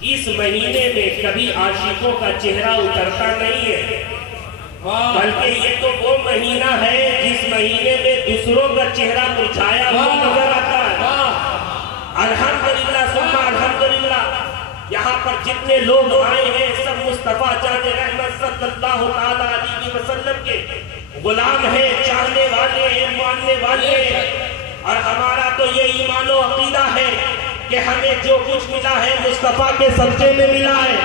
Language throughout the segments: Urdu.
اس مہینے میں کبھی عاشقوں کا چہرہ اترتا نہیں ہے، بلکہ یہ تو وہ مہینہ ہے جس مہینے میں دوسروں کا چہرہ مرجھایا ہوا نظر آتا ہے۔ الحمدللہ ثم الحمدللہ، یہاں پر جتنے لوگ آئے ہیں سب مصطفیٰ جان رحمت صلی اللہ علیہ وسلم کے غلام ہیں، چاہنے والے ہیں، ماننے والے ہیں، اور ہمارا تو یہ ایمان و عقیدہ ہے کہ ہمیں جو کچھ ملا ہے مصطفیٰ کے صدقے میں ملا ہے،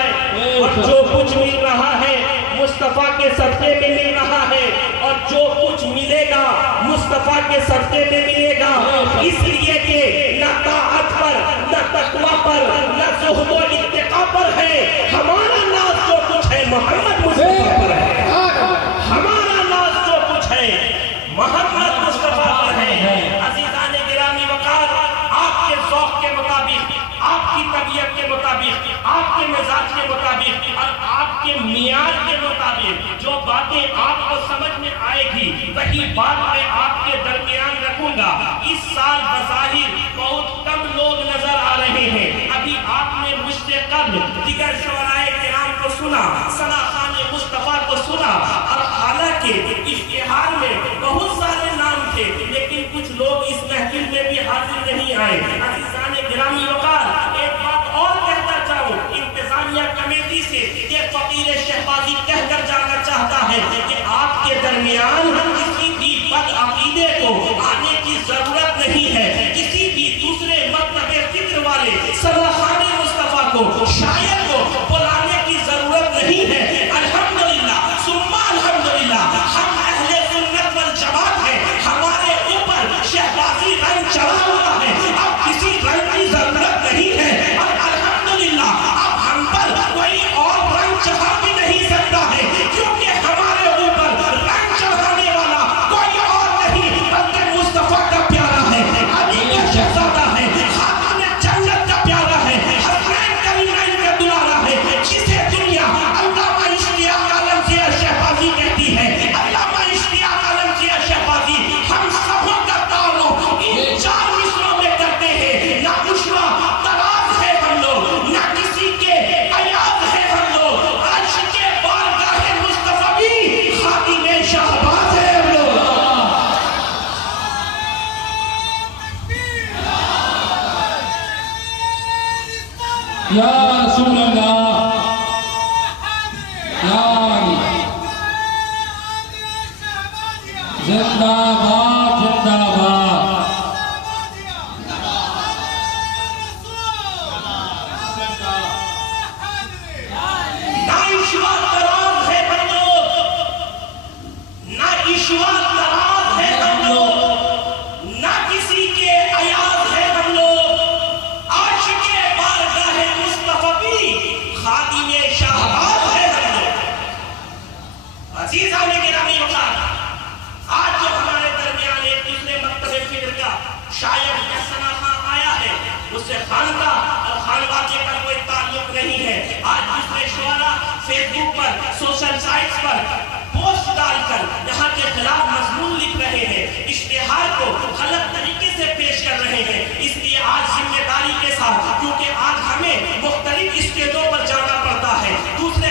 اور جو کچھ مل رہا ہے مصطفیٰ کے صدقے میں مل رہا ہے، اور جو کچھ ملے گا مصطفیٰ کے صدقے میں ملے گا، اس لیے کہ نہ طاعت پر، نہ تقوی پر، نہ زہد و اتقاء پر ہے، ہمارا ناز جو کچھ ہے محمد مصطفیٰ پر ہے، ہمارا ناز جو کچھ ہے محمد مصطفیٰ پر ہے۔ عزیزان گرامی وقار، آپ کے ذوق کے مطابق، آپ کی طبیعت کے مطابق، آپ کے مزاج کے مطابق اور آپ کے معیار کے مطابق جو باتیں آپ کو سمجھ میں آئے گی وہی بات میں آپ کے درمیان رکھوں گا۔ اس سال بظاہر بہت کم لوگ نظر آ رہے ہیں، ابھی آپ نے مجھ سے قبل دیگر شعراء کرام کو سنا، ثنا خان مصطفیٰ کو سنا، اور حالانکہ اشتہار میں بہت سارے نام تھے لیکن کچھ لوگ اس محفل میں بھی حاضر نہیں آئے۔ عزیزان گرامی وقار، ایک بات اور کہتا چاہوں، انتظامیہ کمیٹی سے یہ فقیر شہبازی کہہ کر جانا چاہتا ہے کہ آپ کے درمیان کسی بھی بد عقیدے کو آنے کی ضرورت نہیں ہے، کسی بھی دوسرے مطلب فکر والے ثنا خان مصطفیٰ کو، شاعر کو بلانے کی ضرورت نہیں ہے۔ الحمدللہ ثم الحمدللہ، ہم اہل سنت والجماعت ہیں، ہمارے اوپر شہبازی رنگ چڑھا ہوا ہے، اب کسی رنگ کی ضرورت نہیں ہے، اور الحمدللہ اب ہم پر کوئی اور رنگ چڑھا بھی نہیں سکتا ہے، کیونکہ ہمارے اوپر رنگ چڑھانے والا کوئی اور نہیں بلکہ مصطفیٰ کا پیارا ہے، علی کا شہزادہ ہے، خاتون جنت کا پیارا ہے، حسنین کریمین کا دلارا ہے، جسے دنیا علامہ اشتیاق عالم ضیاء شہبازی کہتی ہے۔ علامہ اشتیاق عالم ضیاء شہبازی ہم سبوں کا تعلق ان چار مصروں میں کرتے ہیں، نہ عشرہ تراز ہے ہم لوگ، نہ کسی کے ایاز ہے ہم لوگ، عاشق بارگاہ مصطفیٰ بھی خادم شہباز ہے ہم لوگ۔ یا رسول اللہ، یا علی، زندہ باد، زندہ باد۔ نہ عشوہ تراز ہے ہم لوگ، نہ عشوہ تراز ہے ہم لوگ، نہ کسی کے ایاز ہے ہم لوگ، عاشق بارگاہ مصطفیٰ بھی خادم شہباز ہے ہم لوگ۔ عزیزان گرامی وقار، آج جو ہمارے درمیان ایک دوسرے مکتب فکر کا شاعر ثنا خان آیا ہے، اس سے خانقاہ اور خانواجے کا کوئی تعلق نہیں ہے۔ آج دوسرے شعراء فیس بک پر، سوشل سائٹس پر پوسٹ ڈال کر یہاں کے خلاف مضمون لکھ رہے ہیں، اشتہار کو غلط طریقے سے پیش کر رہے ہیں۔ اس لیے آج ذمہ داری کے ساتھ، کیونکہ آج ہمیں مختلف اسٹیجوں پر جانا پڑتا ہے، دوسرے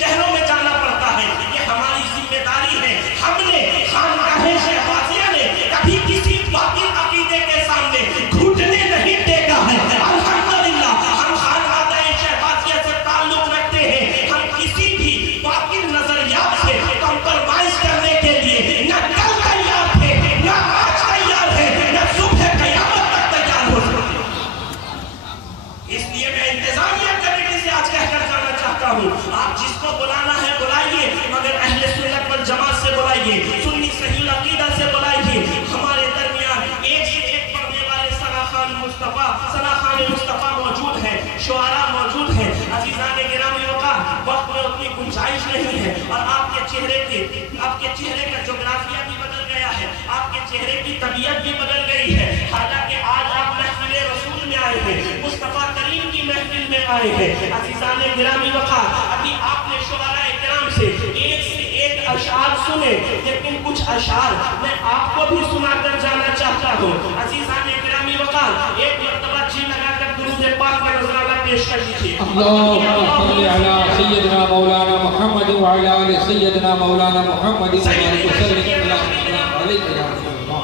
شہروں میں جانا پڑتا ہے، یہ ہماری ذمہ داری ہے۔ ہم نے خانقاہ شہبازیہ نے کبھی کسی باطل عقیدے کے سامنے گھٹنے نہیں ٹیکا ہے۔ الحمدللہ ہم خانقاہ شہبازیہ سے تعلق رکھتے ہیں، ہم کسی بھی باطل نظریات سے کمپرومائز کرنے کے لیے نہ کل تیار تھے، نہ آج تیار ہے، نہ صبح قیامت تک تیار ہو سکتے۔ اس لیے میں انتظامیہ کمیٹی سے آج کہہ کر جانا چاہتا ہوں، آپ جس کو بلانا ہے بلائیے، مگر اہل سنت والجماعت سے بلائیے، سنی صحیح العقیدہ سے بلائیے۔ ہمارے درمیان ایک سے ایک پڑھنے والے ثنا خان مصطفیٰ موجود ہیں، شعراء موجود ہیں۔ عزیزان گرامی وقار، وقت میں اتنی گنجائش نہیں ہے، اور آپ کے چہرے کا جغرافیہ بھی بدل گیا ہے، آپ کے چہرے کی طبیعت بھی بدل گئی ہے۔ حالانکہ آج آپ محفل رسول میں آئے ہیں، مصطفیٰ کریم کی محفل میں آئے ہیں۔ عزیزان گرامی وقار، ابھی آپ نے شعراء کرام سے ایک اشعار سنے، لیکن کچھ اشعار میں آپ کو بھی سنا کر جانا چاہتا ہوں۔ عزیزان گرامی وقار، ایک مرتبہ جی لگا کر درود درود پاک کا نذرانہ پیش کر لیجیے. اللهم صل على سيدنا مولانا محمد وعلى آل سيدنا مولانا محمد وبارك وسلم عليك يا رسول الله.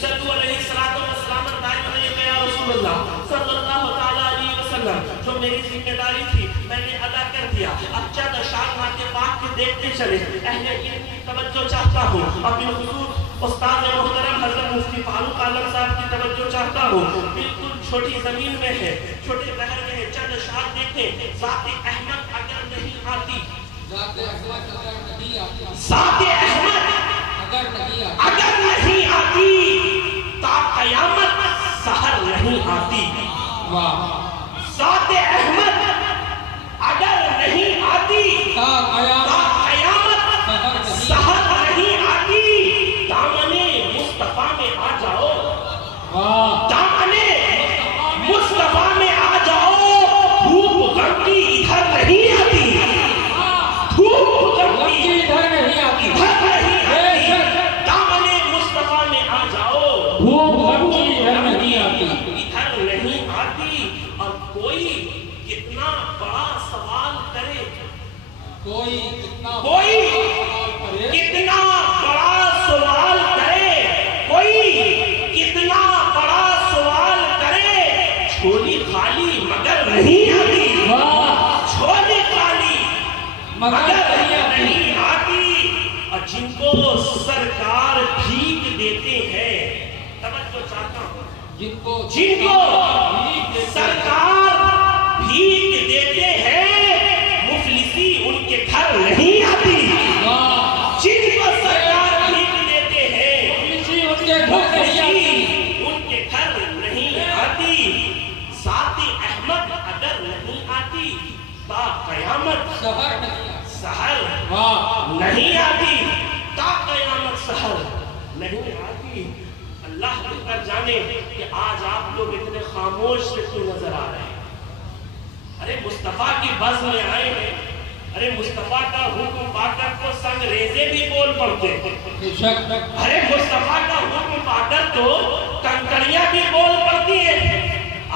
صلوا علیہ الصلوۃ والسلام علیہ یا رسول اللہ صلی اللہ تعالی علیہ وسلم. جو میری ذمہ داری تھی میں نے ادا کر دیا. اب چند اشعار پاک کے دیکھتے چلے. اہل علم کی توجہ چاہتا ہوں اور بالخصوص استاد محترم حضرت مفتی فاروق عالم صاحب کی توجہ چاہتا ہوں. بالکل چھوٹی زمین میں ہے, چھوٹے بحر میں ہے. چند اشعار دیکھیں. ذات احمد اگر نہیں آتی, ذات احمد اگر نہیں آتی تا قیامت سحر نہیں آتی. ذات احمد اگر نہیں آتی تا قیامت سحر نہیں آتی. دامنے مصطفیٰ میں آ جاؤ, دامنے مصطفیٰ میں آ جاؤ. دھوپ غم کی ادھر نہیں آتی, دھوپ غم کی ادھر نہیں آتی. دامنے مصطفیٰ میں آ جاؤ, دھوپ غم کی ادھر نہیں آتی, ادھر نہیں آتی. اور کوئی کتنا بڑا سوال کرے, کوئی کتنا بڑا سوال کرے, کوئی کتنا بڑا سوال کرے, چھولی خالی مگر نہیں آتی, چھولی خالی مگر نہیں آتی. اور جن کو سرکار بھیک دیتے ہیں, توجہ چاہتا ہوں, جن کو سرکار بھیک دیتے ہیں, مفلسی ان کے گھر نہیں آتی. جن کو سرکار بھیک دیتے ہیں, مفلسی ان کے گھر نہیں آتی. ذات احمد اگر نہیں آتی تا قیامت سحر نہیں آتی, تا قیامت سحر نہیں آتی. اللہ بہتر جانے کہ آج آپ لوگ اتنے خاموش سے کیوں نظر آ رہے ہیں. ارے مصطفیٰ کی بز میں آئے ہیں, ارے مصطفیٰ کا حکم پا کر تو سنگ ریزے بھی بول پڑتے ہیں. ارے مصطفیٰ کا حکم پا کر تو کنکریاں بھی بول پڑتی ہیں.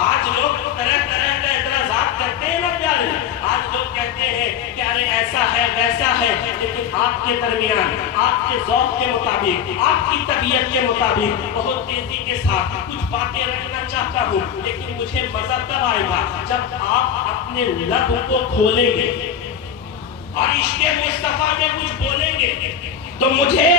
آج لوگ طرح طرح کا اعتراضات کرتے ہیں نا پیارے. آج لوگ کہتے ہیں کہ ارے ایسا ہے ویسا ہے, لیکن آپ کے درمیان آپ کے ذوق کے مطابق, آپ کی طبیعت کے مطابق بہت تیزی کے ساتھ کچھ باتیں رکھنا چاہتا ہوں. لیکن مجھے مزہ تب آئے گا جب آپ اپنے لب کو کھولیں گے اور عشق مصطفیٰ میں کچھ بولیں گے, تو مجھے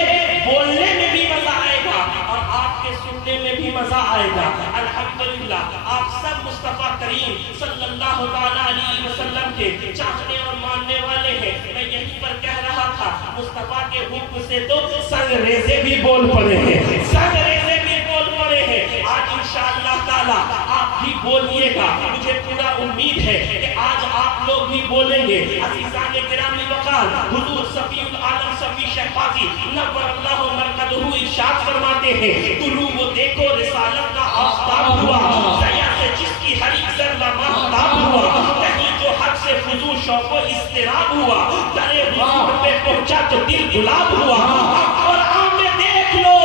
بولنے میں بھی مزہ آئے گا اور آپ کے سننے میں بھی مزہ آئے گا. الحمدللہ آپ سب مصطفیٰ کریم صلی اللہ تعالیٰ علیہ وسلم کے چاہنے اور ماننے والے ہیں. میں یہیں پر کہہ رہا تھا, مصطفیٰ کے حکم سے تو سنگ ریزے بھی بول پڑے ہیں, سنگ ریزے بھی بول پڑے ہیں. آج انشاءاللہ تعالیٰ آپ بھی بولیے گا. مجھے پورا امید ہے کہ آج آپ لوگ بھی بولیں گے. عزیزان گرامی وقار, حضور صفی العالم صفی شہبازی نور اللہ مرکزہ ارشاد فرماتے ہیں, طلوع و دیکھو رسالت کا آفتاب ہوا, سیا سے جس کی ہر ایک ذرہ ماہتاب ہوا, کہیں جو حق سے فضول شوق و اضطراب ہوا, درے حضور پہ پہنچا تو دل گلاب ہوا. اور آمنے دیکھ لو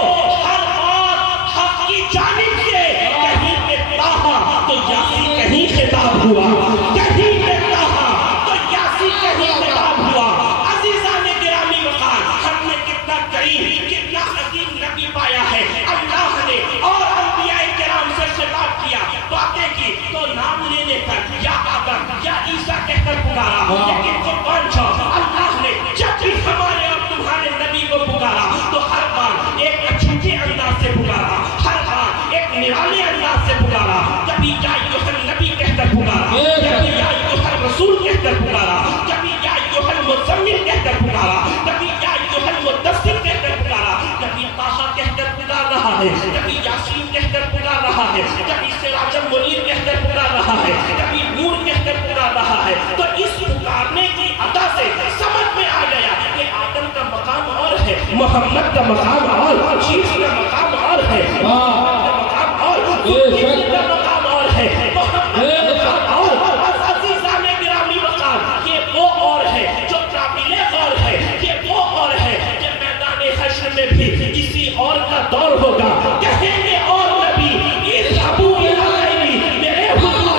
ہر بات حق کی جانب سے, کہیں پہ تاہا تو یاسی کہیں خطاب ہوا, کہیں پہ تاہا تو یاسی کہیں خطاب ہوا. عزیزان گرامی وقار, ہم نے کتنا کریم کتنا عظیم نبی پایا ہے. اللہ نے اور انبیاء کرام سے خطاب کیا, باتیں کی تو نام لینے پر یا آدم یا عیسیٰ کہہ کر پکارا. لیکن قربان جاؤ, اللہ نے جب بھی ہمارے اور تمہارے نبی کو پکارا تو ہر بار ایک اچھوٹے انداز سے پکارا, ہر بار ایک نرالے انداز سے پکارا. کبھی یا ایھا نبی کہہ کر پکارا, کبھی یا ایھا رسول کہہ کر پکارا, کبھی یا ایھا المزمل کہہ کر پکارا, کبھی یا ایھا المدثر کہہ کر پکارا, کبھی طٰہٰ کہہ کر پکار رہا ہے, کبھی یاسین کہہ کر پکار رہا ہے, کبھی سراج منیر کہہ کر پکار رہا ہے, کبھی نور کہہ کر پکار رہا ہے. تو اس پکارنے کی ادا سے سمجھ میں آ گیا کہ آدم کا مقام اور ہے, محمد کا مقام اور, شیخ کا مقام اور ہے, محمد کا مقام اور, کسی کا مقام اور ہے, محمد کا مقام اور. عزیزان گرامی وقار, یہ وہ اور ہے جو قابل غور ہے, یہ وہ اور ہے کہ میدان حشر میں بھی کسی اور کا دور ہوگا. کہیں گے اور نبی اذهبوا الی غیری, میرے حضور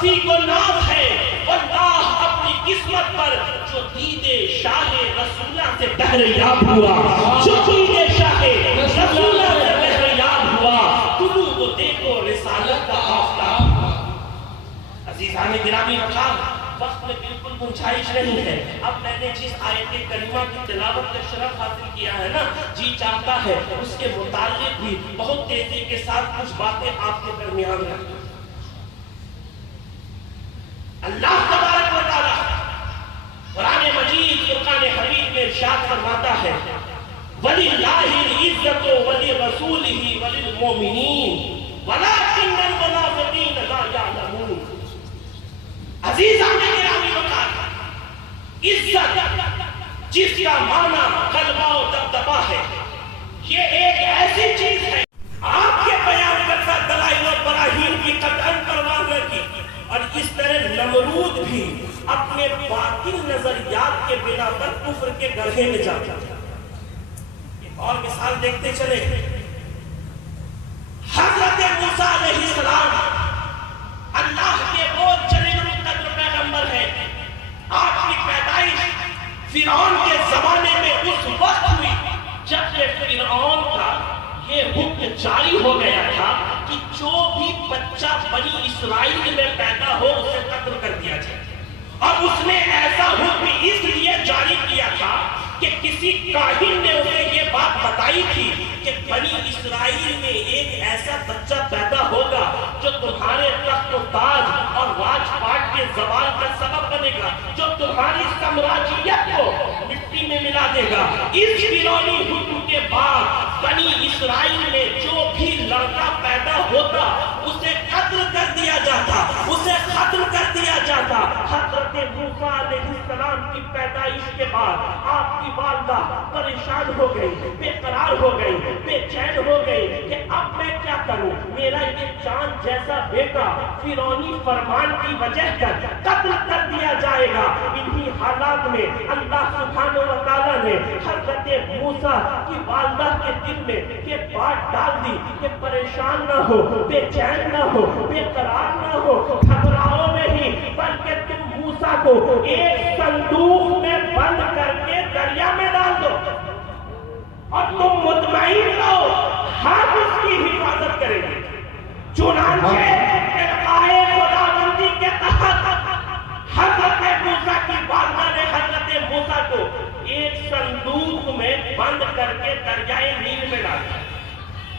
صفی کو ناز ہے واللہ اپنی قسمت پر جو دیدے شاہ رسولہ سے بہریاب ہوا، جو دیدے شاہ رسولہ سے بہریاب ہوا، طلوع کو دیکھو رسالت کا آفتاب۔ عزیزان گرامی مقام، وقت میں بالکل گنجائش نہیں ہے۔ اب میں نے جس آیت کریمہ کی تلاوت کا شرف حاصل کیا ہے نا، جی چاہتا ہے اس کے متعلق بھی بہت تیزی کے ساتھ کچھ باتیں آپ کے درمیان رکھوں۔ اللہ تبارک و تعالی قرآن مجید فرقان حمید میں ارشاد فرماتا ہے وَلِلَّهِ الْعِزَّةُ وَلِرَسُولِهِ وَلِلْمُؤْمِنِينَ وَلَكِنَّ الْمُنَافِقِينَ لَا يَعْلَمُونَ۔ عزیزان گرامی وقار، عزت جس کا معنی غلبہ و دبدبہ ہے، یہ ایک ایسی چیز ہے آپ کے بیان کرتا دلائل و براہین کی قطعاً پرواہ نہ کی، اور اس طرح نمرود بھی اپنے باطل نظریات کے بنا پر کفر کے گڑھے میں جاتا تھا۔ ایک اور مثال دیکھتے چلے، حضرت موسیٰ علیہ السلام اللہ کے وہ جلیل القدر پیغمبر ہے، آپ کی پیدائش فرعون کے زمانے میں اس وقت ہوئی جب کہ فرعون کا یہ حکم جاری ہو گیا تھا کہ جو بھی بچہ بنی اسرائیل میں پیدا ہو اسے قتل کر دیا جائے، اور اس نے ایسا حکم اس لیے جاری کیا تھا کہ کسی کاہن نے اسے یہ بات بتائی تھی کہ بنی اسرائیل میں ایک ایسا بچہ پیدا ہوگا جو تمہارے تخت و تاج اور راج پاٹ کے زوال کا سبب بنے گا، جو تمہاری سامراجیت کو مٹی میں ملا دے گا۔ اس فرعونی حکم کے بعد بنی اسرائیل میں جو بھی لڑکا پیدا ہوتا اسے قتل کر دیا جاتا، اسے ختم کر دیا جاتا۔ حضرت موسیٰ علیہ السلام کی پیدائش کے بعد آپ کی والدہ پریشان ہو گئی، بے قرار ہو گئی، بے چین ہو گئی کہ اب میں کیا کروں، میرا یہ چاند جیسا بیٹا فرعونی فرمان کی وجہ سے قتل کر دیا جائے گا۔ انہی حالات میں اللہ سبحانہ و تعالیٰ نے حضرت موسیٰ کی والدہ کے دل میں یہ بات ڈال دی کہ پریشان نہ ہو، بے چین نہ ہو، بے قرار نہ ہو، گھبراؤ نہیں، بلکہ تم موسیٰ کو ایک صندوق میں بند کر کے دریا میں ڈال دو، اور تم مطمئن رہو ہم اس کی حفاظت کریں گے۔ چنانچہ القائے خداوندی کے تحت حضرت موسیٰ کی والدہ نے حضرت موسیٰ کو ایک صندوق میں بند کر کے دریائے نیل میں ڈالا،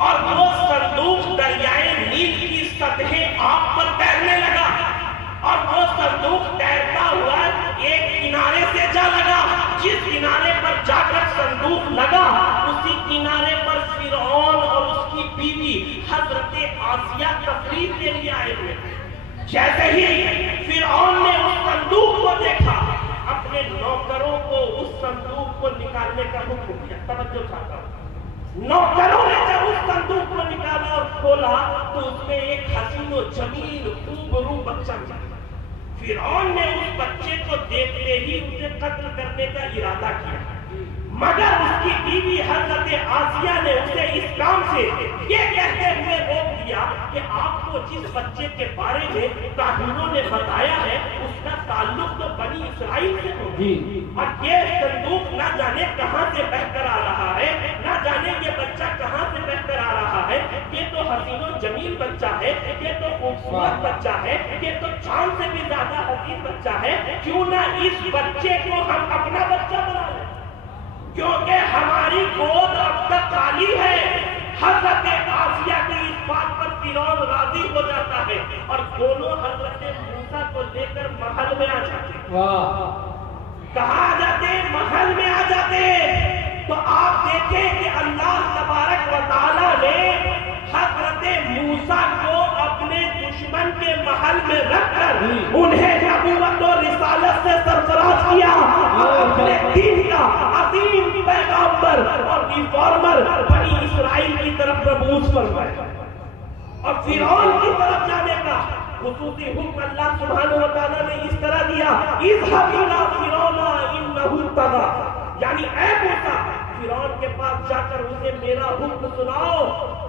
اور وہ صندوق دریائے نیل کی سطح آب پر تیرنے لگا، اور وہ صندوق تیرتا ہوا ایک کنارے سے جا لگا، جس کنارے پر جا کر صندوق لگا اسی کنارے پر فرعون اور اس کی بیوی حضرت آسیہ تفریح کے لیے آئے ہوئے۔ جیسے ہی فرعون نے اس صندوق کو دیکھا، اپنے نوکروں کو اس صندوق کو نکالنے کا حکم دیا۔ توجہ چاہتا ہوں، نوکروں نے جب اس صندوق کو نکالا اور کھولا تو اس میں ایک حسین و جمیل خوبرو بچہ ملا۔ فرعون نے اس بچے کو دیکھتے ہی اسے قتل کرنے کا ارادہ کیا، مگر اس کی بیوی حضرت آسیہ نے اسے اس کام سے یہ کہتے ہوئے روک دیا کہ آپ کو جس بچے کے بارے میں کاہنوں نے بتایا ہے اس کا تعلق تو بنی اسرائیل سے ہو، اور یہ صندوق نہ جانے کہاں سے بہ کر آ رہا ہے، نہ جانے یہ بچہ کہاں سے بہ کر آ رہا ہے، یہ تو حسین و جمیل بچہ ہے، یہ تو خوبصورت بچہ ہے، یہ تو چاند سے بھی زیادہ حسین بچہ ہے، کیوں نہ اس بچے کو ہم اپنا بچہ بنا لیں، کیونکہ ہماری گود اب تک خالی ہے۔ حضرت آسیہ کی اس بات پر فرعون راضی ہو جاتا ہے اور دونوں حضرت موسیٰ کو لے کر محل میں آ جاتے ہیں۔ کہاں آ جاتے ہیں؟ محل میں آ جاتے ہیں۔ تو آپ دیکھیں کہ اللہ تبارک و تعالیٰ نے حضرت موسیٰ کو اپنے دشمن کے محل میں رکھ کر انہیں نبوت و رسالت سے سرفراز کیا، اپنے دین کا عظیم پیغمبر اور ریفارمر بنی اسرائیل کی طرف مبعوث فرمایا، اور فرعون کی طرف جانے کا خصوصی حکم اللہ سبحانہ و تعالیٰ نے اس طرح دیا، اذهب الى فرعون انه طغى، یعنی اے موسیٰ فرعون کے پاس جا کر اسے میرا حکم سناؤ،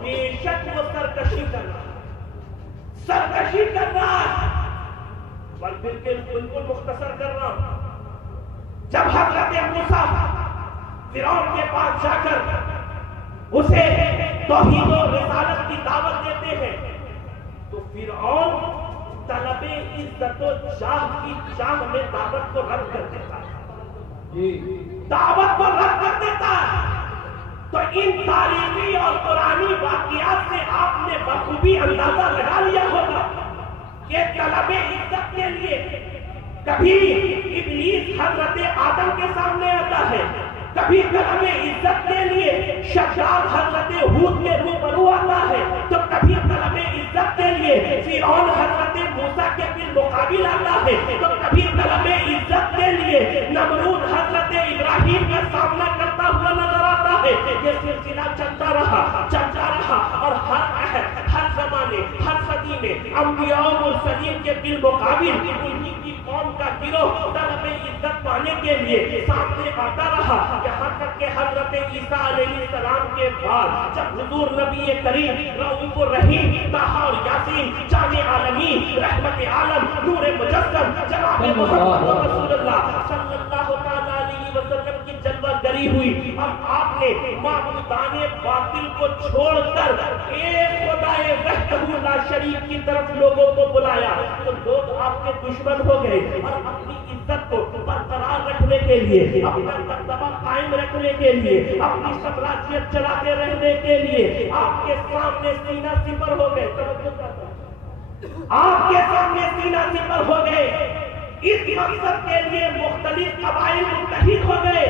بے شک وہ سرکشی کر رہا ہے، بل بالکل مختصر کر رہا ہوں. جب حضرت موسیٰ فرعون کے پاس جا کر اسے توحید و رسالت کی دعوت دیتے ہیں تو فرعون طلب عزت و جاہ کی چاہ میں دعوت کو رد کر دیتا ہے. دعوت کو رد کر دیتا ہے. تو ان تاریخی اور قرآنی واقعات سے آپ نے بخوبی اندازہ لگا لیا ہوگا کہ طلب عزت کے لیے کبھی ابلیس حضرت آدم کے سامنے آتا ہے, کبھی طلب عزت کے لیے شداد حضرت ہود کے روبرو آتا ہے, تو کبھی طلب عزت کے لیے فرعون حضرت موسیٰ کے بالمقابل آتا ہے, تو کبھی طلب عزت کے لیے نمرود حضرت ابراہیم کا سامنا کرتا ہوا نظر آتا ہے. یہ سلسلہ چلتا رہا اور ہر زمانے ہر صدی میں انبیاء و مرسلین کے بالمقابل انہی کی قوم کا گروہ طلب عزت پانے کے لیے سامنے آتا رہا, یہاں تک کہ حضرت عیسیٰ علیہ السلام کے بعد جب حضور نبی کریم رؤوف الرحیم طٰہٰ اور یاسین جان عالمین رحمت عالم نور مجسم جناب محمد رسول اللہ صلی اللہ علیہ وسلم کی جلوہ گری ہوئی اور آپ نے معبودان باطل کو چھوڑ کر ایک خدائے وحدہ لا شریک کی طرف لوگوں کو بلایا, تو لوگ آپ کے دشمن ہو گئے اور اپنی عزت کو برقرار رکھنے کے لیے, اپنا دبدبہ قائم رکھنے کے لیے, اپنی سامراجیت چلاتے رہنے کے لیے آپ کے سامنے سینہ سپر ہو گئے. آپ کے سامنے سینہ سپر ہو گئے. اس مقصد کے لیے مختلف قبائل متحد ہو گئے.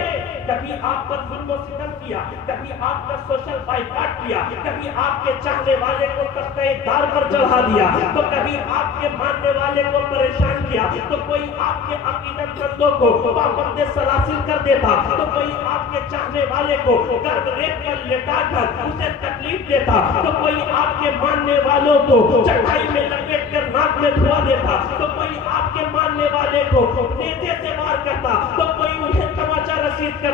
کبھی آپ پر ظلم و ستم کیا, کبھی آپ کا سوشل بائیکاٹ کیا, کبھی آپ کے چاہنے والے کو تختہ دار پر چڑھا دیا, تو کبھی آپ کے ماننے والے کو پریشان کیا, تو کوئی آپ کے عقیدت مندوں کو پابند سلاسل کر دیتا, تو کوئی آپ کے چاہنے والے کو گرد ریت کر لٹا کر اسے تکلیف دیتا, تو کوئی آپ کے ماننے والوں کو چٹائی میں لپیٹ کر ناک میں دھوا دیتا, تو کوئی آپ کے ماننے والے کو نیزے سے وار کرتا, تو کوئی انہیں تماچا رسید کرتا.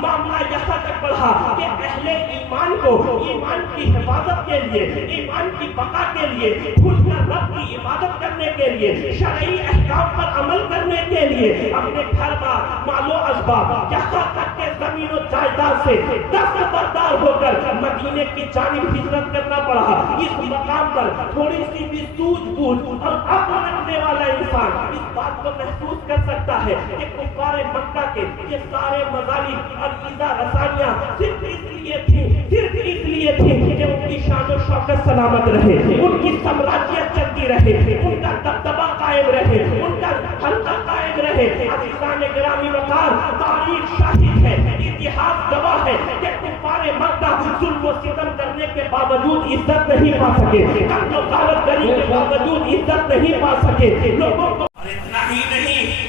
معاملہ یہاں تک بڑھا کہ اہل ایمان کو ایمان کی حفاظت کے لیے, ایمان کی بقا کے لیے, خود کا رب کی عبادت کرنے کے لیے, شرعی احکام پر عمل کرنے کے لیے اپنے گھر بار مال و اسباب یہاں تک کہ زمین و جائیداد سے دستبردار ہو کر مدینے کی جانب ہجرت کرنا پڑا. اس مقام پر تھوڑی سی بھی سوجھ بوجھ اور عقل رکھنے والا انسان اس بات کو محسوس کر سکتا ہے کہ کفار مکہ کے یہ سارے مظالم اور ایذا رسانیاں صرف اس لیے تھی کہ ان کی شان و شوکت سلامت رہے, ان کی سامراجیت چلتی رہے, ان کا دبدبہ قائم رہے, ان کا حلقہ قائم رہے. عزیزان گرامی وقار, تاریخ شاہد ہے, اتہاس گواہ ہے کہ کفار مکہ ظلم و ستم کرنے کے باوجود عزت نہیں پا سکے, قتل و غارت گری کے باوجود عزت نہیں پا سکے لوگوں کو. اور اتنا ہی نہیں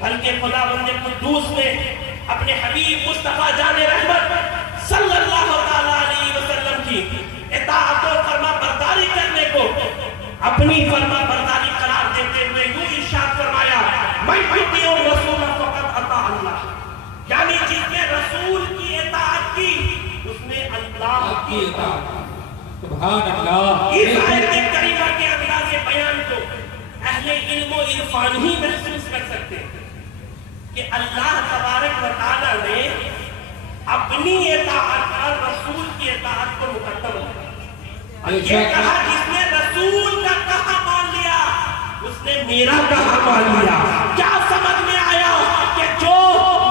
بلکہ خداوند قدوس نے اپنے حبیب مصطفیٰ جان رحمت صلی اللہ علیہ وسلم کی اطاعت و فرما برداری کرنے کو اپنی فرما برداری قرار دیتے ہوئے یوں ارشاد فرمایا, میں مطیع الرسول فقط اطاع اللہ, یعنی جس نے رسول کی اطاعت کی اس نے اللہ کی اطاعت. سبحان اللہ. اس آیت کریمہ کے انداز بیان کو اہل علم و عرفان ہی محسوس کر سکتے ہیں کہ اللہ تبارک و تعالی نے اپنی اطاعت اور رسول کی اطاعت کو مقدم کیا. یہ کہا جس نے رسول کا کہا مان لیا اس نے میرا کہا مان لیا. کیا سمجھ میں آیا کہ جو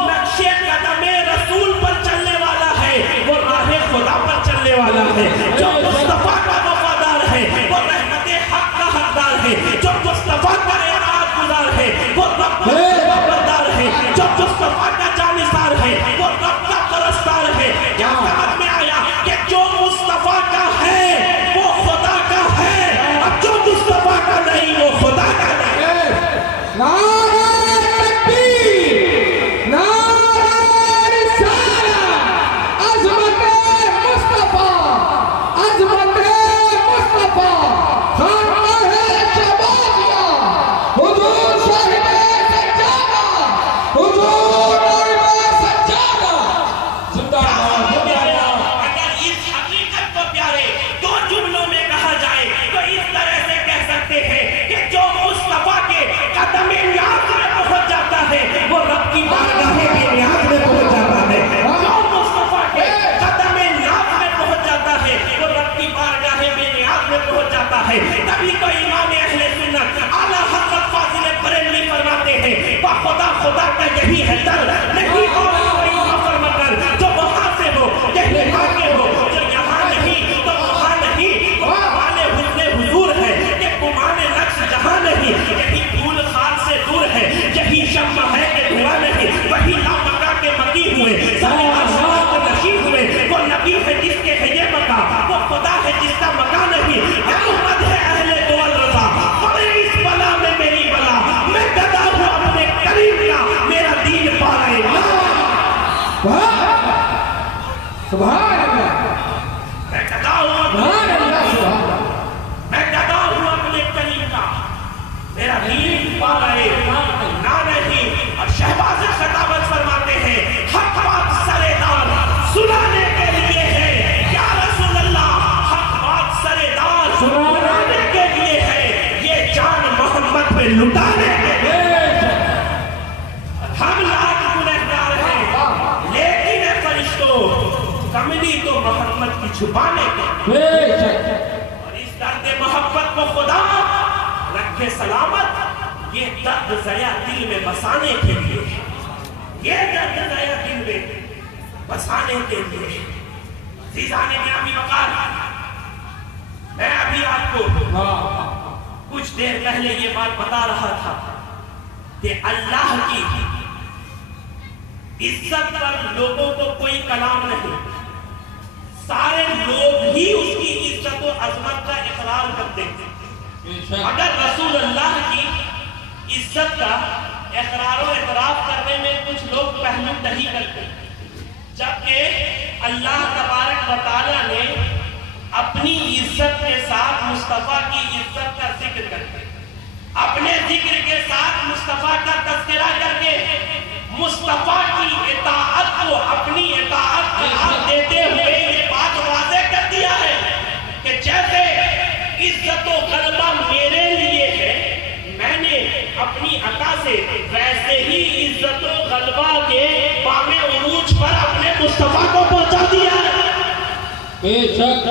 نقشے قدم رسول پر چلنے والا ہے وہ راہ خدا پر چلنے والا ہے, جو مصطفیٰ کا وفادار ہے وہ رحمت حق کا حقدار ہے, جو مصطفیٰ کا اطاعت گزار ہے وہ رب کا وفادار ہے, جو مصطفیٰ کا جانثار ہے وہ رب کا پرستار ہے. کیا سمجھ میں آیا کہ جو مصطفیٰ کا ہے وہ خدا کا ہے, اور جو مصطفیٰ کا نہیں وہ خدا کا نہیں. نعرہ تکبیر, نعرہ خدا ہے جس کا مکان نہیں، احمد ہے اہل دول رضا، پڑے اس بلا میں میری بلا، میں گدا ہوں اپنے کریم کا، میرا دین پائے لا۔ سبحان اللہ، میں گدا ہوں اپنے کریم کا، میرا دین پائے لا نہیں۔ اور شہباز خطابت فرماتے ہیں حق بات سرے دار سنانے کے لیے ہے، یا رسول اللہ حق بات سرے دار سنانے کے لیے ہے، یہ جان محمد پہ لٹانے کے لیے۔ ہم لاکھ گنہگار ہیں لیکن اے فرشتوں کملی تو محمد کی چھپانے کے لیے، اور اس درد محبت کو خدا رکھے سلامت، یہ درد ضیا دل میں بسانے کے لیے، یہ درد ضیا دل میں بسانے کے لیے۔ عزیزان گرامی وقار، میں ابھی آپ کو کچھ دیر پہلے یہ بات بتا رہا تھا کہ اللہ کی عزت پر لوگوں کو کوئی کلام نہیں، سارے لوگ ہی اس کی عزت و عظمت کا اقرار کرتے ہیں۔ اگر رسول اللہ کی عزت کا اقرار و اعتراف کرنے میں کچھ لوگ پہلو نہیں کرتے، جبکہ اللہ تبارک و تعالیٰ نے اپنی عزت کے ساتھ مصطفیٰ کی عزت کا ذکر کر کے، اپنے ذکر کے ساتھ مصطفیٰ کا تذکرہ کر کے، مصطفیٰ کی اطاعت کو اپنی اطاعت قرار دیتے ہوئے یہ بات واضح کر دیا ہے کہ جیسے عزت و غلبہ میرے لیے ہے، میں نے اپنی عطا سے ویسے ہی عزت و غلبہ کے بام عروج پر اپنے مصطفیٰ کو پہنچا دیا ہے۔ بے شک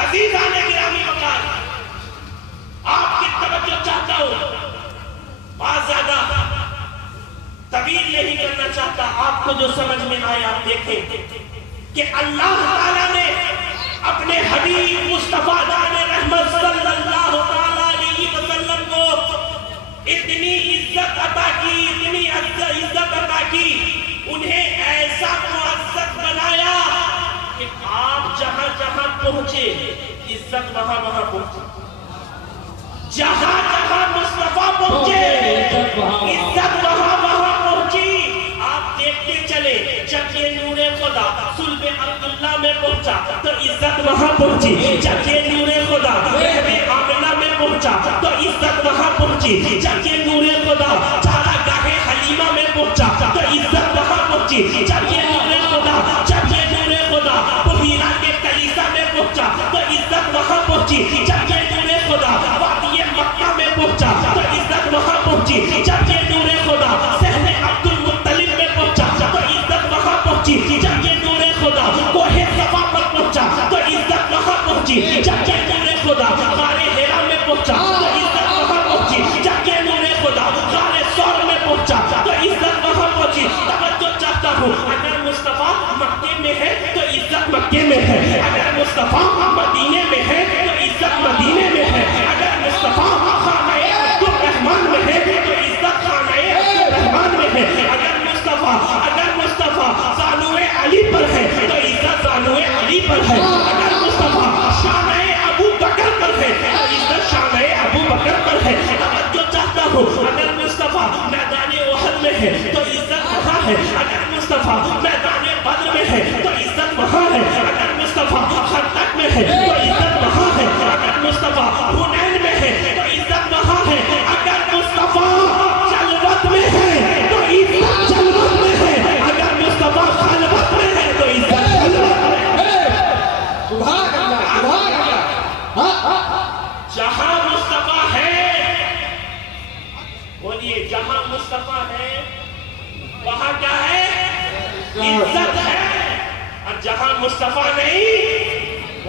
عزیزان گرامی وقار، آپ کی توجہ چاہتا ہوں، بہت زیادہ طویل نہیں کرنا چاہتا، آپ کو جو سمجھ میں آئے آپ دیکھیں کہ اللہ تعالیٰ نے اپنے حبیب مصطفیٰ جان رحمت صلی اللہ علیہ وسلم کو اتنی عزت عطا کی، اتنی عزت عطا کی، انہیں ایسا معزز بنایا کہ آپ جہاں جہاں پہنچے عزت وہاں وہاں پہنچے، جہاں جہاں مصطفیٰ پہنچے عزت وہاں وہاں پہنچی۔ آپ دیکھتے چلے جب یہ نور خدا صلب عبداللہ میں پہنچا تو عزت وہاں پہنچی، جب یہ نور خدا رحم آمنہ میں پہنچا تو عزت وہاں پہنچی، جب یہ نور خدا چارہ گاہ حلیمہ میں پہنچا تو عزت وہاں پہنچی، جب یہ نور خدا بحیرہ کے کلیسا میں پہنچا تو عزت وہاں پہنچی، جب یہ نور خدا وادی مکہ میں پہنچا تو عزت وہاں پہنچی، جب یہ نور خدا صحن عبد المطلب میں پہنچا تو عزت وہاں پہنچی، جب یہ نور خدا کوہ صفا پر پہنچا تو عزت وہاں پہنچی، جب یہ نور خدا غار حرا میں پہنچا تو عزت وہاں پہنچی، جب یہ نور خدا غار ثور میں پہنچا تو عزت وہاں پہنچی۔ توجہ چاہتا ہوں، اگر مصطفیٰ مکے میں ہے تو عزت مکے میں ہے، اگر مصطفیٰ مدینے میں ہے تو عزت مدینے میں ہے، اگر مصطفیٰ خانہ عبد الرحمن میں ہے تو عزت خانہ عبد الرحمن میں ہے، اگر مصطفیٰ زانوِ علی پر ہے تو عزت زانوِ علی پر ہے، اگر مصطفیٰ شانہ ابو بکر پر ہے تو عزت شانہ ابو بکر پر ہے۔ توجہ چاہتا ہوں، اگر مصطفیٰ میدان احد میں ہے تو عزت وہاں ہے، اگر مصطفیٰ میدان بدر میں ہے تو عزت وہاں ہے، اگر مصطفیٰ خندق میں ہے تو عزت وہاں ہے، اگر مصطفیٰ حنین میں ہے تو عزت وہاں ہے، اگر مصطفیٰ جلوت میں ہے تو عزت جلوت میں ہے، اگر مصطفیٰ خلوت میں ہے تو عزت خلوت میں ہے۔ سبحان اللہ، سبحان اللہ۔ جہاں مصطفیٰ ہے، بولیے جہاں مصطفیٰ ہے وہاں کیا ہے؟ عزت ہے، اور جہاں مصطفیٰ نہیں،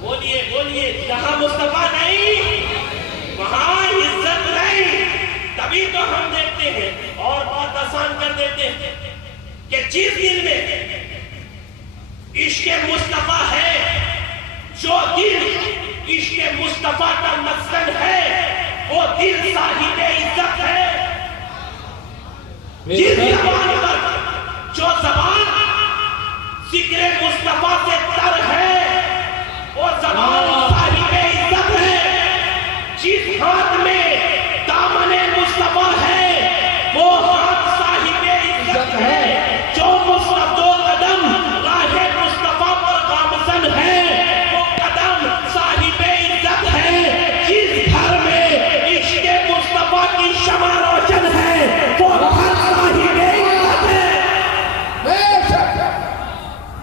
بولیے جہاں مصطفیٰ نہیں وہاں عزت نہیں۔ تبھی تو ہم دیکھتے ہیں اور بات آسان کر دیتے ہیں کہ جس دل میں عشق مصطفیٰ ہے، جو دل عشق مصطفیٰ کا مسکن ہے، وہ دل صاحب عزت ہے۔ جس زبان پر جو زبان ذکر مصطفیٰ سے تر ہے،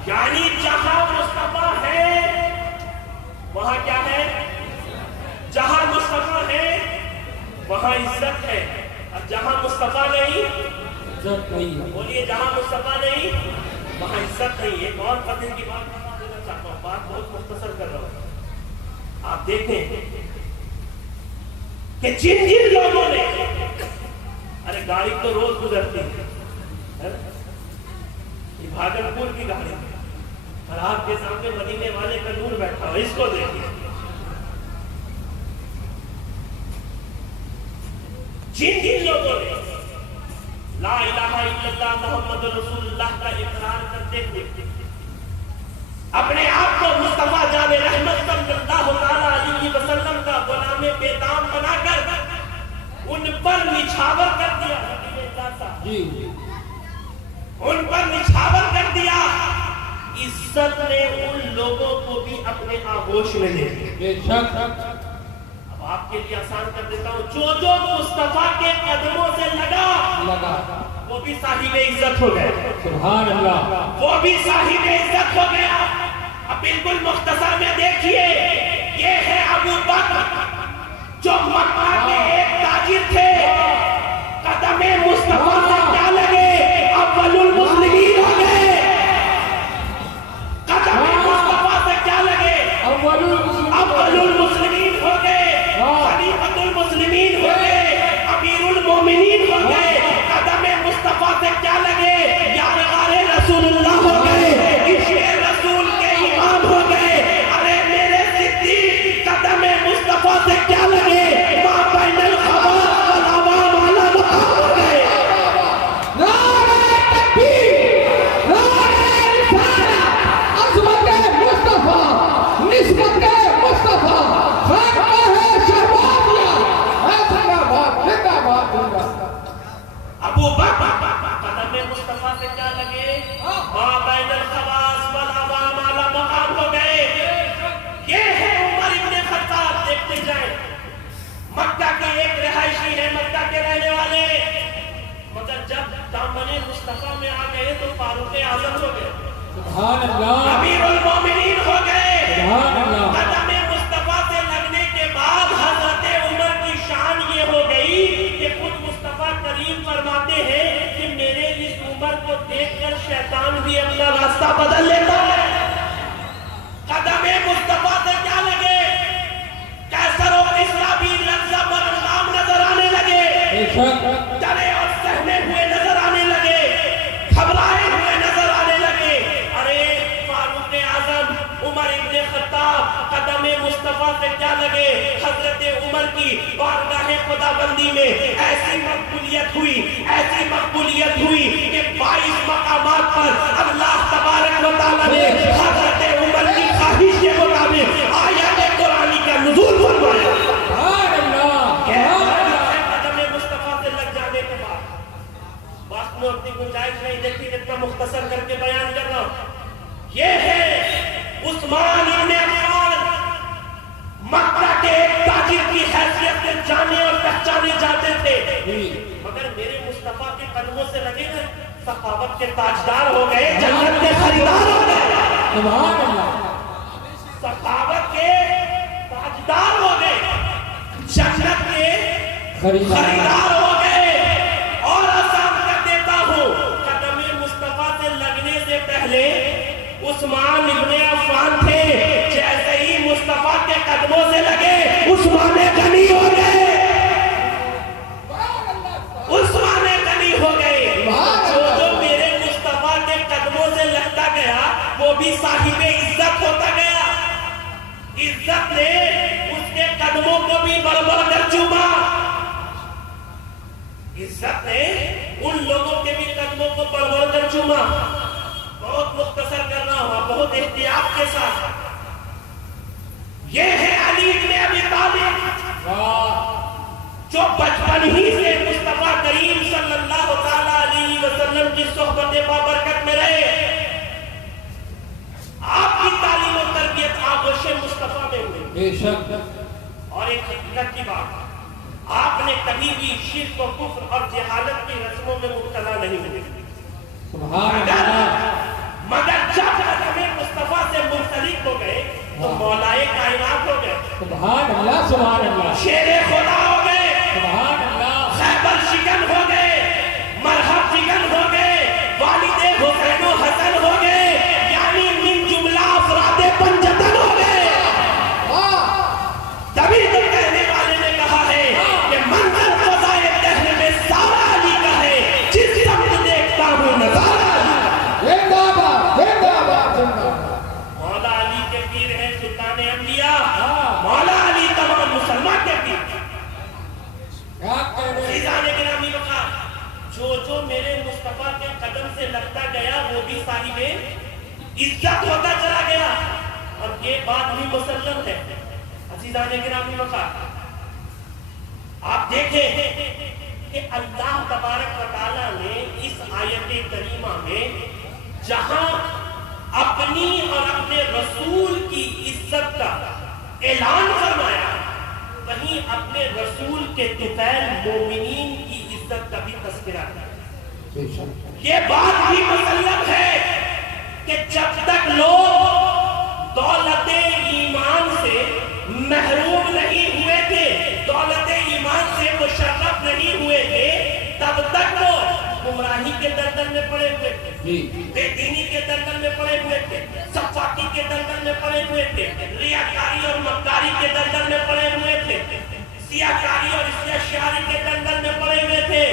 یعنی جہاں مصطفیٰ ہے وہاں کیا ہے؟ جہاں مصطفیٰ ہے وہاں عزت ہے، اور جہاں مصطفیٰ نہیں عزت نہیں ہے۔ بولیے جہاں مصطفیٰ نہیں وہاں عزت نہیں۔ ایک اور پتن کی بات بتا دینا چاہتا ہوں، بات بہت مختصر کر رہا ہوں۔ آپ دیکھیں کہ جن لوگوں نے، ارے گاڑی تو روز گزرتی ہے، یہ بھاگلپور کی گاڑی ہے، اور آپ کے سامنے مدینے والے کا نور بیٹھا ہو، اس کو دیکھیں۔ جن لوگوں نے لا الہ الا اللہ محمد رسول اللہ کا اقرار کرتے ہوئے اپنے آپ کو مصطفیٰ جان رحمت صلی اللہ علیہ وسلم کا غلام بے دام بنا کر ان پر نچھاور کر دیا، ان پر نچھاور کر دیا، عزت نے ان لوگوں کو بھی اپنے آغوش میں لے لیا۔ اب آپ کے لیے آسان کر دیتا ہوں، جو مصطفیٰ کے قدموں سے لگا وہ بھی صاحب عزت ہو گئے، سبحان اللہ، وہ بھی صاحب عزت ہو گیا۔ اب بالکل مختصر میں دیکھیے، یہ ہے ابو بکر جو مکہ کے ایک تاجر تھے، قدم مصطفیٰ سے کیا لگے؟ اول المسلمین ہو گئے۔ قدم مصطفیٰ سے کیا لگے؟ اول المسلمین ہو گئے، خلیفۃ المسلمین ہو گئے، امیر المومنین ہو گئے۔ قدم مصطفیٰ سے کیا لگے؟ یارغار رسول اللہ ہو گئے، عشق رسول کے امام ہو گئے۔ ارے میرے صدیق قدم مصطفیٰ سے کیا لگے؟ ما بین الخواص والعوام والا مقام ہو گئے۔ نعرہ تکبیر، نعرہ رسالہ، عظمت مصطفیٰ، نسبت مصطفیٰ، خانقاہ شہبازیہ، زندہ باد۔ ابو بکر قدم مصطفیٰ سے کیا لگے؟ ما بین الخواص والعوام والا مقام ہو گئے۔ یہ ہے عمر ابن خطاب، دیکھتے جائیں، مکہ کے ایک رہائشی ہے، مکہ کے رہنے والے، مگر جب دامن مصطفیٰ میں آ گئے تو فاروق اعظم ہو گئے، سبحان اللہ، امیر المومنین ہو گئے۔ سبحان اللہ۔ قدم مصطفیٰ سے لگنے کے بعد حضرت عمر کی شان یہ ہو گئی کہ خود مصطفیٰ کریم فرماتے ہیں کہ میرے اس عمر کو دیکھ کر شیطان بھی اپنا راستہ بدل لیتا ہے۔ قدم مصطفیٰ سے کیا لگے؟ کیسر و کسریٰ بھی لرزہ پر اندام نظر آنے لگے، ڈرے اور سہمے ہوئے نظر آنے لگے، گھبرائے ہوئے نظر آنے لگے۔ ارے فاروق اعظم عمر ابن خطاب قدم مصطفیٰ سے کیا لگے؟ حضرت عمر کی بارگاہ خداوندی میں ایسی مقبولیت ہوئی کہ 22 مقامات پر اللہ تبارک و تعالیٰ نے حضرت عمر کی خواہش کے مطابق آیات قرآنی کا نزول فرمایا۔ قدم مصطفیٰ سے لگ جانے کے بعد بات میں اپنی گنجائش نہیں دیکھی، اتنا مختصر کر کے بیان کر رہا ہوں۔ یہ ہے عثمان ابن عفان، مکہ کے ایک تاجر کی حیثیت سے جانے اور پہچانے جاتے تھے، مگر میرے مصطفیٰ کے قدموں سے لگے نا، سخاوت کے تاجدار ہو گئے، جنت کے خریدار ہو گئے، سبحان اللہ، سخاوت کے تاجدار ہو گئے، جنت کے خریدار ہو گئے۔ اور آسان کر دیتا ہوں، قدم مصطفیٰ سے لگنے سے پہلے عثمان ابن عفان تھے، جیسے ہی مصطفیٰ کے قدموں سے لگے عثمان غنی ہو گئے، عثمان غنی ہو گئے۔ جو میرے مصطفیٰ کے قدموں سے لگتا گیا وہ بھی صاحب عزت ہوتا گیا، عزت نے اس کے قدموں کو بھی بڑھ بڑھ کر چوما، عزت نے ان لوگوں کے بھی قدموں کو بڑھ بڑھ کر چوما۔ بہت مختصر کر رہا ہوں، بہت احتیاط کے ساتھ۔ یہ ہے علی بن ابی طالب جو بچپن ہی سے مصطفیٰ کریم صلی اللہ علیہ وسلم کی صحبت بابرکت میں رہے، آپ کی تعلیم و تربیت آغوش مصطفیٰ میں ہوئی۔ بے شک۔ اور ایک حقیقت کی بات، آپ نے کبھی بھی شرک و کفر اور جہالت کی رسموں میں مبتلا نہیں ہوئے، سبحان اللہ، مگر جب سبحان اللہ سبحان اللہ شیر خدا ہو گئے، سبحان اللہ خیبر شکن ہو گئے، مرحب شکن ہو گئے، والد حسین و حسن ہو گئے، یعنی من جملہ افراد پنجتن ہو گئے۔ تبھی تو کہنے والے نے کہا ہے کہ منظر فضائے دہر میں سارا علی کا ہے، جس سمت دیکھتا ہوں نظارہ علی کا۔ زندہ باد زندہ باد زندہ باد۔ مولا علی کے پیر ہیں سلطان انبیاء، مولا علی تمام مسلمان کے پیر۔ عزیزان گرامی وقار، جو میرے مصطفیٰ کے قدم سے لگتا گیا وہ بھی صاحب عزت ہوتا چلا گیا، اور یہ بات بھی مسلم ہے۔ عزیزان گرامی وقار، آپ دیکھیں کہ اللہ تبارک و تعالیٰ نے اس آیت کریمہ میں جہاں اپنی اور اپنے رسول کی عزت کا اعلان فرمایا، وہیں اپنے رسول کے طفیل مومنین کی عزت کا بھی تذکرہ کیا۔ یہ بات بھی مسلم ہے کہ جب تک لوگ دولت ایمان سے محروم نہیں ہوئے تھے، دولت ایمان سے مشرف نہیں ہوئے تھے، تب تک وہ گمراہی کے دلدل میں پڑے ہوئے تھے، بے دینی کے دلدل میں پڑے ہوئے تھے، سفاکی کے دلدل میں پڑے ہوئے تھے، ریاکاری اور مکاری کے دلدل میں پڑے ہوئے تھے، سیاکاری اور استعشاری کے دلدل میں پڑے ہوئے تھے،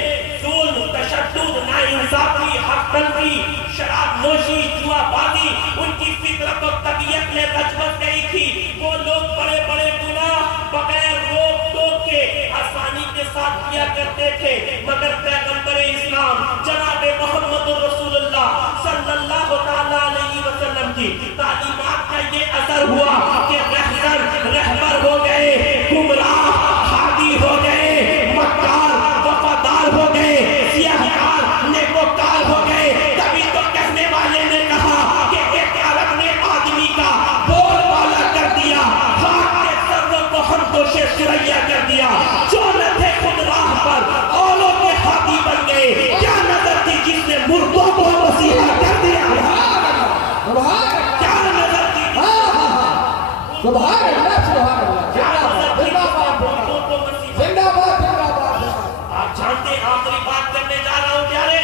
ظلم، تشدد، ناانصافی، حق تلفی، شراب نوشی، جوا بازی ان کی فطرت و طبیعت میں رچبت گئی تھی۔ وہ لوگ بڑے بڑے گناہ بغیر روک ٹوک کے آسانی کے ساتھ کیا کرتے تھے، مگر پیغمبر اسلام جناب محمد رسول اللہ صلی اللہ علیہ وسلم کی تعلیمات کا یہ اثر ہوا کہ رہبر ہو گئے، گمراہ ہادی ہو گئے، مکار وفادار ہو گئے، سیاہکار نیکوکار ہو گئے۔ تبھی تو کہنے والے نے کہا کہ ایک عرب نے آدمی کا بول بالا کر دیا، خاک کے سروں کو ہمدوش سریا کر دیا، جو نہ تھے خود راہ پر اولوں کے ہادی بن گئے۔ کیا نظر تھی جس نے مردوں کو مسیحا کر دیا؟ کیا نظر تھی سبحان اللہ سبحان اللہ کیا نظر تھی زندہ باد مردوں کو مسیحا؟ زندہ باد زندہ باد۔ آپ جانتے ہیں آخری بات کرنے جا رہا ہوں پیارے،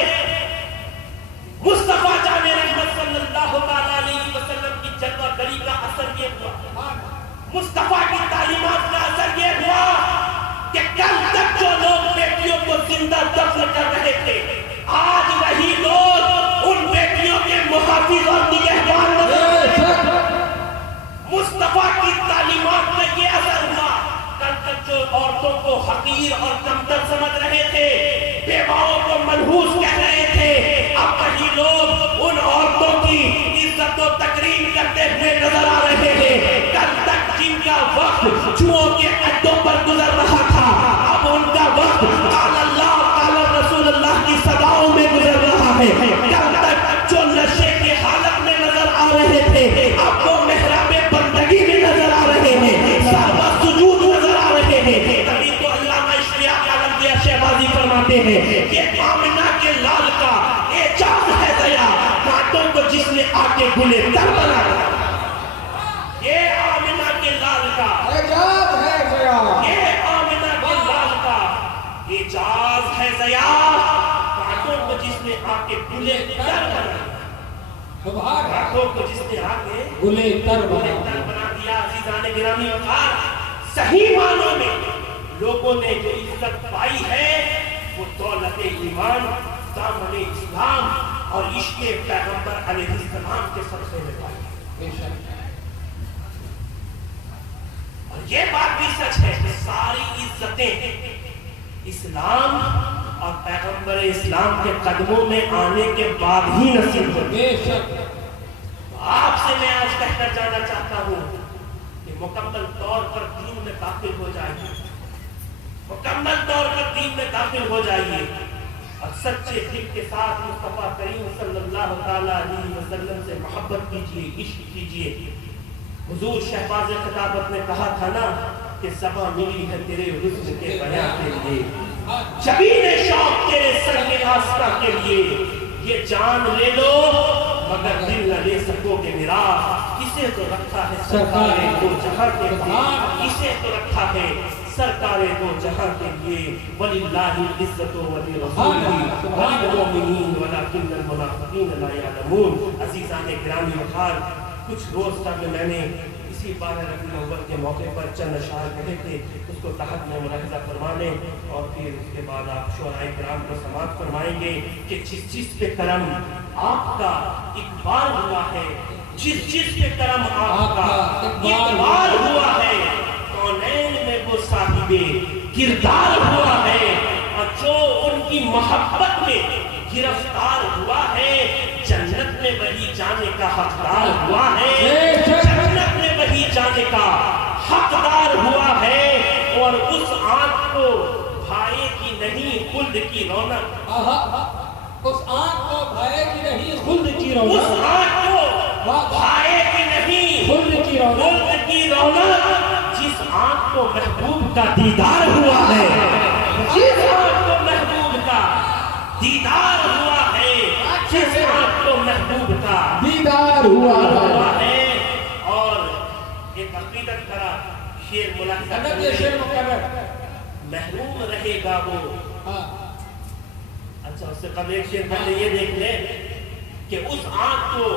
مصطفیٰ جان رحمت صلی اللہ علیہ وسلم کی جلوہ گری کا اثر یہ ہوا، مصطفیٰ کی تعلیمات کا اثر یہ ہوا کہ کل تک جو لوگ بیٹیوں کو زندہ دفن کر رہے تھے، آج وہی لوگ ان بیٹیوں کے محافظ اور نگہبان بنے۔ مصطفیٰ کی تعلیمات کا یہ اثر ہوا، کل تک جو عورتوں کو حقیر اور کمتر سمجھ رہے تھے، بیواؤں کو منحوس کہہ رہے تھے، اب وہی لوگ ان عورتوں کی عزت و تکریم کرتے ہوئے نظر آ رہے ہیں۔ کل تک جن کا وقت جوؤں کے اڈوں پر گزر رہا تھا، اب ان کا وقت قال اللہ قال رسول اللہ کی صداؤں میں گزر رہا ہے۔ کل تک جو نشے کی حالت میں نظر آ رہے تھے، اب وہ محراب بندگی میں نظر آ رہے ہیں، سجدہ سجود نظر آ رہے ہیں۔ تبھی تو علامہ اشتیاق عالمگیر شہبازی فرماتے ہیں کہ آمنہ کے لال کا اعجاز ہے ضیا، کانٹوں کو جس نے آ کے گلے تر بنا دیا۔ یہ آمنہ کے لال کا اعجاز ہے ضیا، یہ آمنہ کے لال کا اعجاز ہے ضیا، کانٹوں کو جس نے آ کے گلے تر بنا دیا۔ سبحان اللہ کانٹوں کو جس نے آ کے گلے تر گلے بنا تر بنا دیا۔ عزیزان گرامی وقار، صحیح معنوں میں لوگوں نے جو عزت پائی ہے وہ دولت ایمان، دامن اسلام اور عشق پیغمبر علیہ السلام کے صدقے میں پائی۔ بے شک اور یہ بات بھی سچ ہے کہ ساری عزتیں اسلام اور پیغمبر اسلام کے قدموں میں آنے کے بعد ہی نصیب ہوتی ہیں۔ بے شک آپ سے میں آج کہنا چاہنا چاہتا ہوں کہ مکمل طور پر دین میں داخل ہو جائیے، مکمل طور پر دین میں داخل ہو جائیے اور سچے دل کے ساتھ مصطفیٰ کریم صلی اللہ تعالیٰ علیہ وسلم سے محبت کیجیے، عشق کیجیے۔ حضور شہباز خطابت نے کہا تھا نا کہ زباں ملی ہے تیرے حسن کے بیان کے لیے، جبین شوق تیرے سنگ آستہ کے لیے، یہ جان لے لو مگر دل نہ لے سکو گے میرا۔ کسے اسے تو رکھا ہے سرکار دو جہاں کے لیے، اسے تو رکھا ہے سرکار دو جہاں کے لیے، وَلِلَّهِ الْعِزَّةُ وَلِرَسُولِهِ وَلِلْمُؤْمِنِينَ وَلَكِنَّ الْمُنَافِقِينَ لَا يَعْلَمُونَ۔ عزیزان گرامی بہار، کچھ روز قبل میں نے اسی 12 ربیع الاول کے موقع پر چند اشعار کہے تھے، اس کو تحت میں ملاحظہ فرما لیں اور پھر اس کے بعد آپ شعراء کرام کو سماعت فرمائیں گے کہ جس جس پہ کرم آپ کا اقبال ہوا ہے، جس جس پہ کرم آپ کا اقبال ہوا ہے، کونین میں وہ صاحب کردار ہوا ہے، اور جو ان کی محبت میں گرفتار ہوا ہے، جنت میں وہی جانے کا حقدار ہوا ہے، جنت میں وہی جانے کا حقدار ہوا ہے۔ اور اس آنکھ کو بھائے کی نہیں خلد کی رونق، اس آنکھ کو بھائے کی نہیں خلد کی رونق، اس آنکھ کو بھائے کی نہیں خلد کی رونق، خلد کی رونق، جس آنکھ کو محبوب کا دیدار ہوا ہے، جس آنکھ کو محبوب کا دیدار ہوا ہے، جس آنکھ کو محبوب کا دیدار ہوا ہے۔ اور ایک عقیدت کرا شیر ملاحظہ اگر یہ شیر مقرر محروم رہے گا وہ، اچھا اس سے قبل ایک شیر پہلے یہ دیکھ لیں کہ اس آنکھ کو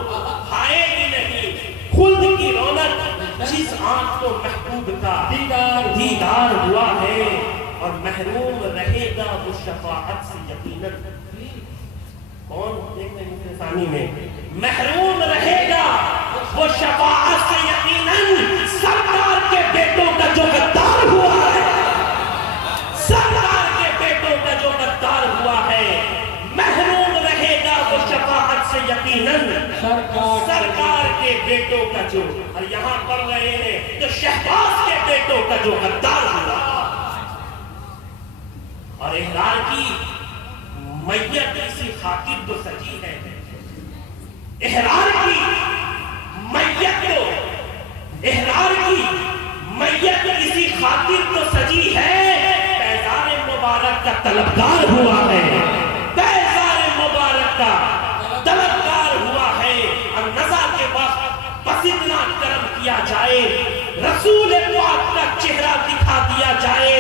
بھائے گی نہیں خلد کی رونق، جس آنکھ کو محبوب کا دیدار ہوا ہے، اور محروم رہے گا وہ شفاعت سے یقیناً۔ کون دیکھتے ہیں مجھے ثانی میں محروم رہے گا وہ شفاعت سے یقیناً، سرکار کے بیٹوں کا جو غدار ہوا ہے، سرکار کے بیٹوں کا جو غدار ہوا ہے، محروم رہے گا وہ شفاعت سے یقیناً، سرکار کے بیٹوں کا جو، اور یہاں پڑھ رہے ہیں جو شہباز کے بیٹوں کا جو غدار ہوا۔ اور احرار کی میت اسی خاطر تو سجی ہے، احرار کی میت تو، احرار کی میت اسی خاطر تو سجی ہے، بیزار مبارک کا طلبگار ہوا ہے، بیزار مبارک کا طلبگار ہوا ہے۔ اور نزا کے وقت پس اتنا کرم کیا جائے، رسول پاک کا چہرہ دکھا دیا جائے،